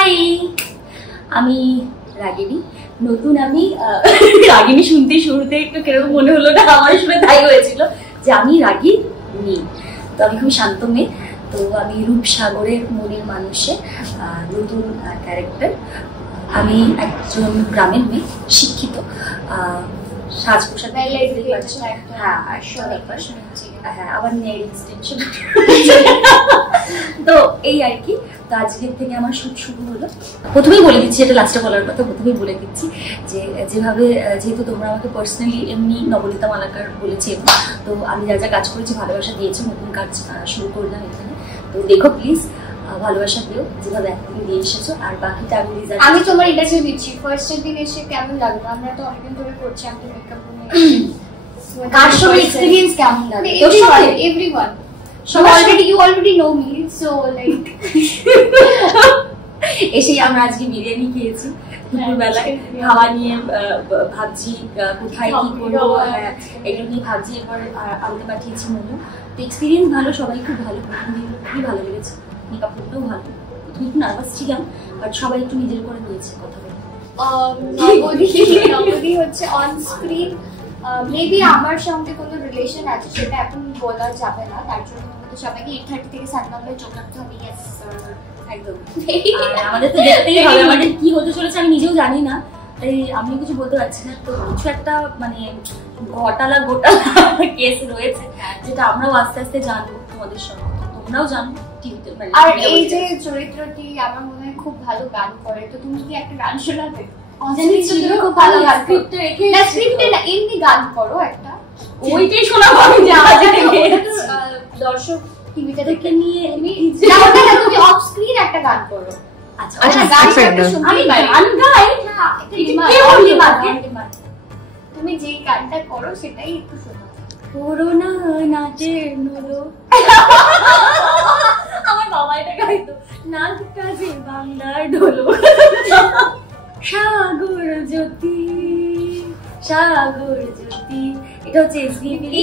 High, আমি রাগিনী। নতুন আমি রাগিনী শুনতে শুরুতে একটু কিরকম মনে হলো না, আমার শুনে তাই হয়েছিল যে আমি রাগিনী। তো আমি খুব শান্ত মেয়ে। তো আমি রূপসাগরের মনের মানুষে নতুন ক্যারেক্টার। আমি একজন গ্রামের মেয়ে, শিক্ষিত, সাজ পোশাক হ্যাঁ, আবার নেল এক্সটেনশন। তো এই আর কি। তো আজকের থেকে আমার শুট শুরু হলো। প্রথমেই বলে দিচ্ছি, এটা লাস্টে বলার কথা, প্রথমেই বলে দিচ্ছি যে যেভাবে যেহেতু তোমরা আমাকে পার্সোনালি এমনি নবনীতা মালাকার বলেছে, তো আমি যা যা কাজ করেছি ভালোবাসা দিয়েছি, নতুন কাজ শুরু করলাম এখানে। তো দেখো প্লিজ, ভালোবাসা দিও যেভাবে একদিন দিয়ে এসেছো। আর বাকিটা আমি তোমার ইন্টারভিউ দিচ্ছি, ফার্স্টের দিন এসে কেমন লাগলো? আমরা তো অনেকদিন ধরে করছি, আমি মেকআপ রুমে কার সঙ্গে এক্সপেরিয়েন্স কেমন লাগে? Everyone you already know me, so like এসেই আমরা আজকে বিরিয়ানি খেয়েছি দুপুরবেলায়। খাওয়া নিয়ে ভাবছি কোথায় কি করবো, এগুলো নিয়ে ভাবছি। এবার আনতে পাঠিয়েছি মোমো। তো এক্সপিরিয়েন্স ভালো, সবাই খুব ভালো, খুবই ভালো লেগেছে। মেকআপ করতেও ভালো। তুমি একটু নার্ভাস ছিলাম, বাট সবাই একটু নিজের করে নিয়েছে কথা বলে। নবদি হচ্ছে অন স্ক্রিন মেবি আমার সঙ্গে কোনো রিলেশন আছে সেটা এখন বলা যাবে না, তার জন্য তোমাদের সবাইকে 8:30 থেকে 9:30 চোখ রাখতে হবে। ইয়েস একদম, আমাদের তো দেখতেই হবে আমাদের কি হতে চলেছে, আমি নিজেও জানি না, তাই আমি কিছু বলতে পারছি না। তো কিছু একটা মানে গোটা কেস রয়েছে যেটা আমরাও আস্তে আস্তে জানবো তোমাদের সঙ্গে, তোমরাও জানো টিভিতে। আর এই যে চরিত্রটি আমার মনে হয় খুব ভালো গান করে, তো তুমি কি একটা গান শোনাবে? খুব ভালো গান, স্ক্রিপ্টে না এমনি গান করো একটা, ওইটাই শোনাবো আমি। দর্শক টিভিতে দেখে নিয়ে তুমি অফ স্ক্রিন একটা গান করো। আচ্ছা আমি গান গাই না, তুমি যে গানটা করো সেটাই একটু শোনাও। করোনা নাচের নলো, আমার বাবা এটা গাইতো, নাচ কাজে বাংলার ঢোলো, সাগর জ্যোতি সাগর জ্যোতি। এটা হচ্ছে এসবিপি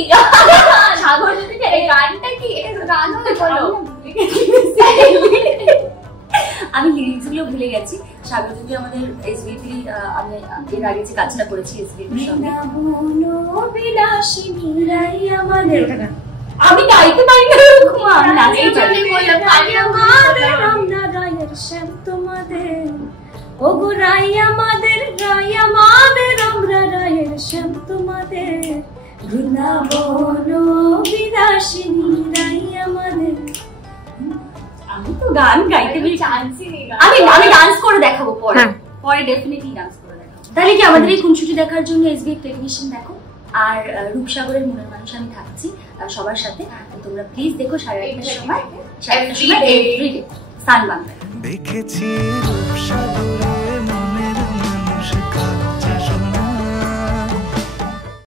সাগর জ্যোতি। এই গানটা কি গান বলো? আমি লিরিক্স গুলো ভুলে গেছি। সাগর জ্যোতি আমাদের এসবিপি, আমি এর আগে যে কাজটা করেছি এসবিপির সঙ্গে। আমাদের আমি গাইতে পারি না, আমি নাচতে পারি। তোমাদের ওগো রাই আমাদের আমরা রায়ের শ্যাম তোমাদের, বৃন্দাবন বিরাসিনী রাই আমাদের। আমি তো গান গাইতে চান্সই নেই, আমি ডান্স করে দেখাবো পরে ডেফিনেটলি ডান্স করে দেখাবো। তাহলে কি আমাদের এই খুনসুটি দেখার জন্য এসবিএফ টেলিভিশন দেখো। আর রূপসাগরের মনের মানুষ আমি থাকছি সবার সাথে, তোমরা প্লিজ দেখো 8:30টার সময় এভরিডে সান বাংলায়। দেখেছি